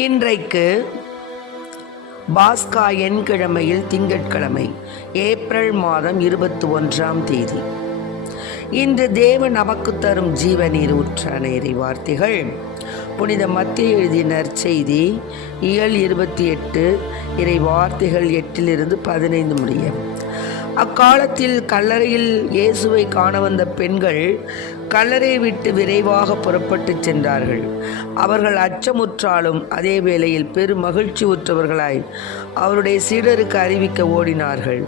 இன்றைக்கு பாஸ்கா எண்கிழமையில் திங்கட்கிழமை ஏப்ரல் மாதம் 21ஆம் தேதி. இன்று தேவன் நமக்கு தரும் ஜீவநீர் ஊற்றான இறை வார்த்தைகள் புனித மத்தேயு எழுதிய நற்செய்தி இயல் 28 இறை வார்த்தைகள் 8-15 முடிய. அக்காலத்தில் கல்லறையில் இயேசுவை காண வந்த பெண்கள் கல்லறை விட்டு விரைவாக புறப்பட்டு சென்றார்கள். அவர்கள் அச்சமுற்றாலும் அதே வேளையில் பெரும் மகிழ்ச்சி உற்றவர்களாய் அவருடைய சீடருக்கு அறிவிக்க ஓடினார்கள்.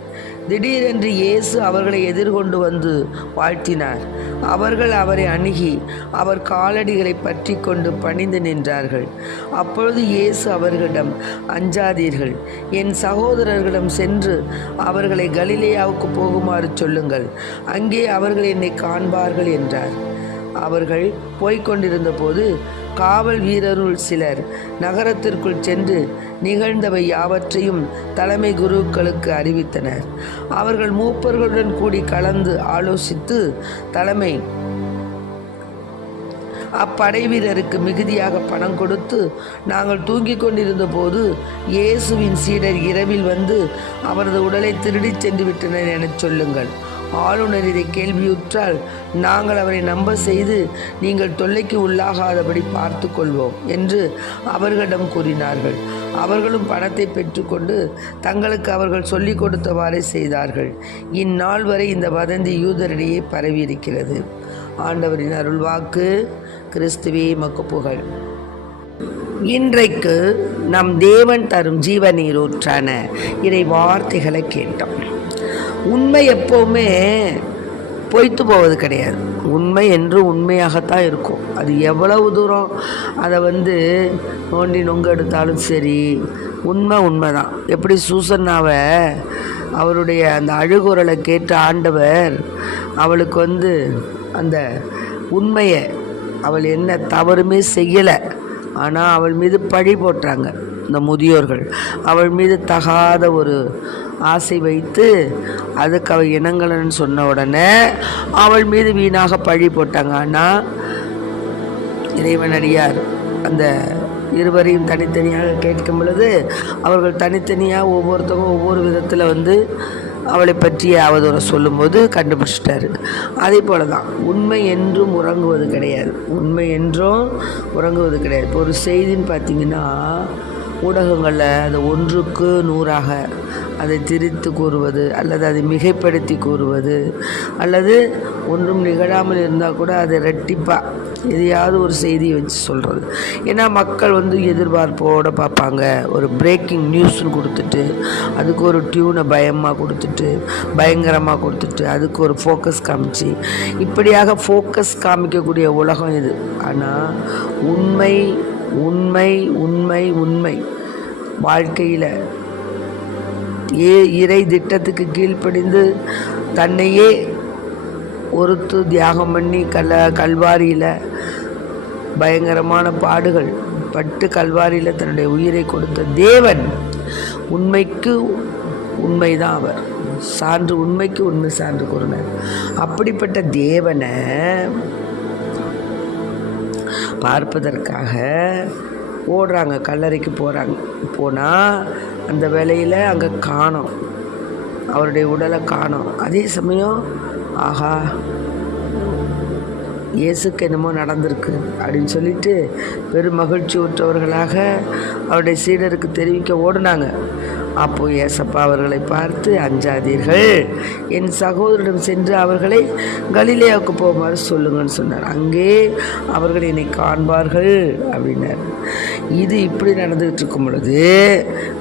திடீரென்று இயேசு அவர்களை எதிர்கொண்டு வந்து வாழ்த்தினார். அவர்கள் அவரை அணுகி அவர் காலடிகளை பற்றி கொண்டு பணிந்து நின்றார்கள். அப்பொழுது இயேசு அவர்களிடம், அஞ்சாதீர்கள், என் சகோதரர்களிடம் சென்று அவர்களை கலிலேயாவுக்கு போகுமாறு சொல்லுங்கள், அங்கே அவர்கள் என்னை காண்பார்கள் என்றார். அவர்கள் போய்கொண்டிருந்த போது காவல் வீரருள் சிலர் நகரத்திற்குள் சென்று நிகழ்ந்தவை யாவற்றையும் தலைமை குருக்களுக்கு அறிவித்தனர். அவர்கள் மூப்பர்களுடன் கூடி கலந்து ஆலோசித்து தலைமை அப்படை வீரருக்கு மிகுதியாக பணம் கொடுத்து, நாங்கள் தூங்கிக் கொண்டிருந்த போது இயேசுவின் சீடர் இரவில் வந்து அவரது உடலை திருடிச் சென்று விட்டனர் எனச் சொல்லுங்கள். ஆளுநர் இதை கேள்வியுற்றால் நாங்கள் அவரை நம்ப செய்து நீங்கள் தொல்லைக்கு உள்ளாகாதபடி பார்த்து கொள்வோம் என்று அவர்களிடம் கூறினார்கள். அவர்களும் பணத்தை பெற்றுக்கொண்டு தங்களுக்கு அவர்கள் சொல்லிக் கொடுத்தவாறே செய்தார்கள். இந்நாள் வரை இந்த வதந்தி யூதரிடையே பரவியிருக்கிறது. ஆண்டவரின் அருள்வாக்கு. கிறிஸ்துவே மக்கு புகழ். இன்றைக்கு நம் தேவன் தரும் ஜீவநீரூற்றான இறை வார்த்தைகளை கேட்டோம். உண்மை எப்போவுமே பொய்த்து போவது கிடையாது. உண்மை என்று உண்மையாகத்தான் இருக்கும். அது எவ்வளவு தூரம் அதை நோண்டி நொங்க எடுத்தாலும் சரி, உண்மை தான். எப்படி சூசன்னாவை அவருடைய அந்த அழுகுரலை கேட்ட ஆண்டவர் அவளுக்கு அந்த உண்மையை, அவள் என்ன தவறுமே செய்யலை, ஆனால் அவள் மீது பழி போட்டாங்க இந்த முதியோர்கள். அவள் மீது தகாத ஒரு ஆசை வைத்து அதுக்கு அவள் இனங்களன்னு சொன்ன உடனே அவள் மீது வீணாக பழி போட்டாங்க. ஆனால் இறைவனடியார் அந்த இருவரையும் தனித்தனியாக கேட்கும் பொழுது அவர்கள் தனித்தனியாக ஒவ்வொருத்தவங்க ஒவ்வொரு விதத்தில் அவளை பற்றிய அவதூறை சொல்லும்போது கண்டுபிடிச்சிட்டாரு. அதே போல தான் உண்மை என்றும் உறங்குவது கிடையாது. உண்மை என்றும் உறங்குவது கிடையாது. இப்போ ஒரு செய்தின்னு பார்த்திங்கன்னா ஊடகங்களில் அது 1க்கு 100ஆக அதை திரித்து கூறுவது, அல்லது அதை மிகைப்படுத்தி கூறுவது, அல்லது ஒன்றும் நிகழாமல் இருந்தால் கூட அதை ரெட்டிப்பாக எதையாவது ஒரு செய்தியை வச்சு சொல்கிறது. ஏன்னா மக்கள் எதிர்பார்ப்போடு பார்ப்பாங்க. ஒரு பிரேக்கிங் நியூஸ்னு கொடுத்துட்டு அதுக்கு ஒரு டியூனை பயங்கரமாக கொடுத்துட்டு அதுக்கு ஒரு ஃபோக்கஸ் காமிச்சு, இப்படியாக ஃபோக்கஸ் காமிக்கக்கூடிய உலகம் இது. ஆனால் உண்மை உண்மை உண்மை உண்மை வாழ்க்கையில் இறை திட்டத்துக்கு கீழ்ப்படிந்து தன்னையே ஒருத்து தியாகம் பண்ணி கல்வாரியில் பயங்கரமான பாடுகள் பட்டு கல்வாரியில் தன்னுடைய உயிரை கொடுத்த தேவன் உண்மைக்கு உண்மைதான் அவர் சான்று, உண்மைக்கு உண்மை சான்று கூறினார். அப்படிப்பட்ட தேவனை பார்ப்பதற்காக ஓடுறாங்க, கல்லறைக்கு போகிறாங்க. போனால் அந்த வேளையில் அங்கே காணோம், அவருடைய உடலை காணோம். அதே சமயம் ஆஹா இயேசுக்கு என்னமோ நடந்திருக்கு அப்படின்னு சொல்லிட்டு பெரும் மகிழ்ச்சி ஊற்றவர்களாக அவருடைய சீடருக்கு தெரிவிக்க ஓடுனாங்க. அப்போது ஏசப்பா அவர்களை பார்த்து, அஞ்சாதீர்கள், என் சகோதரிடம் சென்று அவர்களை கலிலேயாவுக்கு போகுமாறு சொல்லுங்கன்னு சொன்னார். அங்கே அவர்கள் என்னை காண்பார்கள் அப்படின்னார். இது இப்படி நடந்துகிட்டு இருக்கும் பொழுது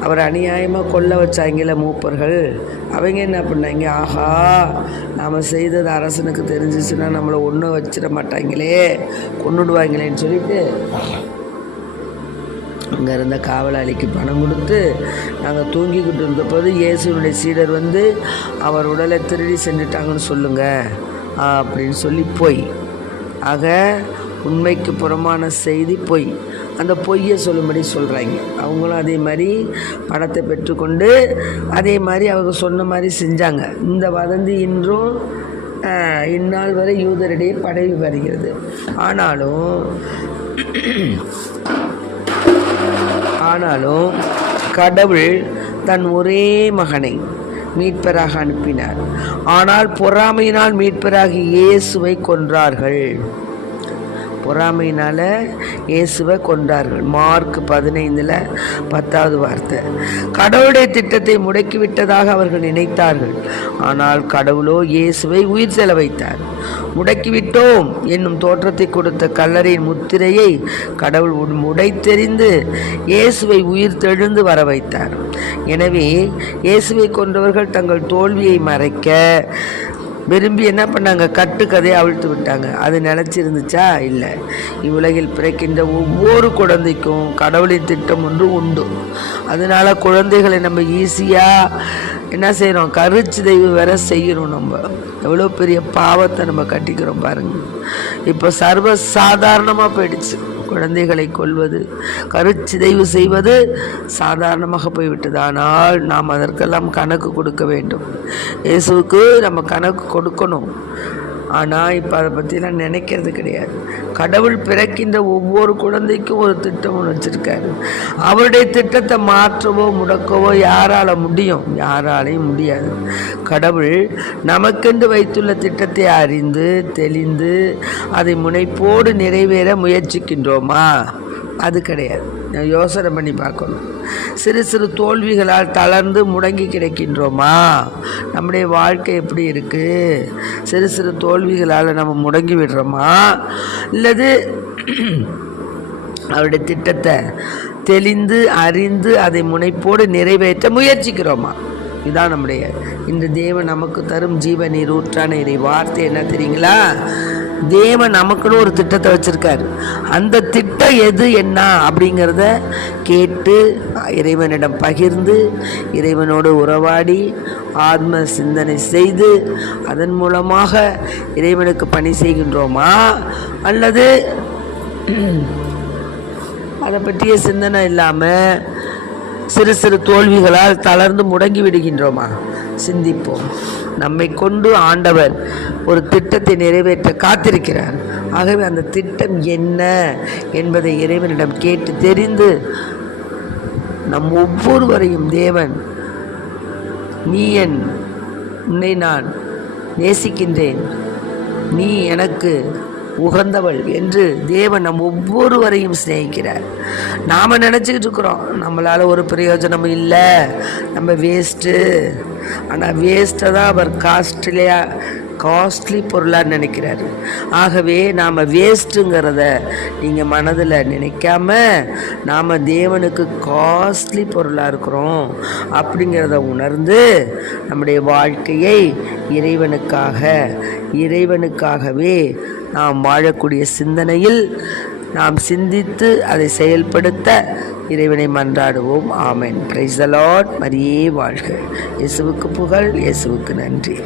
அவர் அநியாயமாக கொல்ல வச்சாங்கல்ல மூப்பர்கள், அவங்க என்ன பண்ணாங்க, ஆஹா நாம் செய்தது அரசனுக்கு தெரிஞ்சிச்சுன்னா நம்மளை ஒன்றும் வச்சிட மாட்டாங்களே, கொண்டுடுவாங்களேன்னு சொல்லிட்டு அங்கே இருந்த காவலாளிக்கு பணம் கொடுத்து நாங்கள் தூங்கிக்கிட்டு இருந்தபோது இயேசுனுடைய சீடர் அவர் உடலை திருடி சென்றுட்டாங்கன்னு சொல்லுங்கள் அப்படின்னு சொல்லி பொய். ஆக உண்மைக்கு புறமான செய்தி பொய். அந்த பொய்யை சொல்லும்படி சொல்கிறாங்க. அவங்களும் அதே மாதிரி பணத்தை பெற்றுக்கொண்டு அதே மாதிரி அவங்க சொன்ன மாதிரி செஞ்சாங்க. இந்த வதந்தி இன்றும் இந்நாள் வரை யூதரிடையே பரவி வருகிறது. ஆனாலும் ஆனாலும் கடவுள் தன் ஒரே மகனை மீட்பராக அனுப்பினார். ஆனால் பொறாமையினால் மீட்பராக இயேசுவை கொன்றார்கள். பொறாமையினால் இயேசுவை கொன்றார்கள். மார்க் 15:10 வார்த்தை. கடவுளுடைய திட்டத்தை முடக்கிவிட்டதாக அவர்கள் நினைத்தார்கள். ஆனால் கடவுளோ இயேசுவை உயிர் செல வைத்தார். முடக்கிவிட்டோம் என்னும் தோற்றத்தை கொடுத்த கல்லறையின் முத்திரையை கடவுள் உடைத்தெறிந்து இயேசுவை உயிர் தெழுந்து வர வைத்தார். எனவே இயேசுவை கொன்றவர்கள் தங்கள் தோல்வியை மறைக்க விரும்பி என்ன பண்ணாங்க? கட்டுக்கதையை அவிழ்த்து விட்டாங்க. அது நிலச்சிருந்துச்சா? இல்லை. இவ்வுலகில் பிறக்கின்ற ஒவ்வொரு குழந்தைக்கும் கடவுளின் திட்டம் ஒன்று உண்டு. அதனால குழந்தைகளை நம்ம ஈஸியாக என்ன செய்கிறோம்? கருச்சிதைவு வேற செய்கிறோம். நம்ம எவ்வளோ பெரிய பாவத்தை நம்ம கட்டிக்கிறோம் பாருங்கள். இப்போ சர்வ சாதாரணமாக போயிடுச்சு. குழந்தைகளை கொல்வது, கருச்சிதைவு செய்வது சாதாரணமாக போய்விட்டது. ஆனால் நாம் அதற்கெல்லாம் கணக்கு கொடுக்க வேண்டும். இயேசுவுக்கு நம்ம கணக்கு கொடுக்கணும். ஆனால் இப்போ அதை பற்றிலாம் நினைக்கிறது கிடையாது. கடவுள் பிறக்கின்ற ஒவ்வொரு குழந்தைக்கும் ஒரு திட்டம் ஒன்று வச்சுருக்காரு. அவருடைய திட்டத்தை மாற்றவோ முடக்கவோ யாரால முடியும்? யாராலையும் முடியாது. கடவுள் நமக்கென்று வைத்துள்ள திட்டத்தை அறிந்து தெளிந்து அதை முனைப்போடு நிறைவேற முயற்சிக்கின்றோமா? அது கிடையாது. யோசனை பண்ணி பார்க்கணும். சிறு சிறு தோல்விகளால் தளர்ந்து முடங்கி கிடக்கின்றோமா? நம்முடைய வாழ்க்கை எப்படி இருக்குது? சிறு சிறு தோல்விகளால் நம்ம முடங்கி விடுறோமா? இல்லது அவருடைய திட்டத்தை தெளிந்து அறிந்து அதை முனைப்போடு நிறைவேற்ற முயற்சிக்கிறோமா? இதுதான் நம்முடைய இந்த தேவன் நமக்கு தரும் ஜீவ நீர் ஊற்றான இறை வார்த்தை. என்ன தெரியுங்களா? தேவன் நமக்குன்னு ஒரு திட்டத்தை வச்சிருக்காரு. அந்த திட்டம் எது என்ன அப்படிங்கிறத கேட்டு இறைவனிடம் பகிர்ந்து இறைவனோடு உறவாடி ஆத்ம சிந்தனை செய்து அதன் மூலமாக இறைவனுக்கு பணி செய்கின்றோமா? அல்லது அதை பற்றிய சிந்தனை இல்லாமல் சிறு சிறு தோல்விகளால் தளர்ந்து முடங்கி விடுகின்றோமா? சிந்திப்போம். நம்மை கொண்டு ஆண்டவர் ஒரு திட்டத்தை நிறைவேற்ற காத்திருக்கிறார். ஆகவே அந்த திட்டம் என்ன என்பதை இறைவனிடம் கேட்டு தெரிந்து நம் ஒவ்வொருவரையும் தேவன், நீ உன்னை நான் நேசிக்கின்றேன், நீ எனக்கு உகந்தவள் என்று தேவன் நம் ஒவ்வொருவரையும் சிநேகிக்கிறார். நாம் நினச்சிக்கிட்டு இருக்கிறோம் நம்மளால் ஒரு பிரயோஜனமும் இல்லை, நம்ம வேஸ்ட்டு. ஆனால் வேஸ்ட்டை தான் அவர் காஸ்ட்லி பொருளாக நினைக்கிறாரு. ஆகவே நாம் வேஸ்ட்டுங்கிறத நீங்கள் மனதில் நினைக்காம நாம் தேவனுக்கு காஸ்ட்லி பொருளாக இருக்கிறோம் அப்படிங்கிறத உணர்ந்து நம்முடைய வாழ்க்கையை இறைவனுக்காகவே நாம் வாழக்கூடிய சிந்தனையில் நாம் சிந்தித்து அதை செயல்படுத்த இறைவனை மன்றாடுவோம். ஆமென். Praise the Lord. மரியே வாழ்க. இயேசுவுக்கு புகழ். இயேசுவுக்கு நன்றி.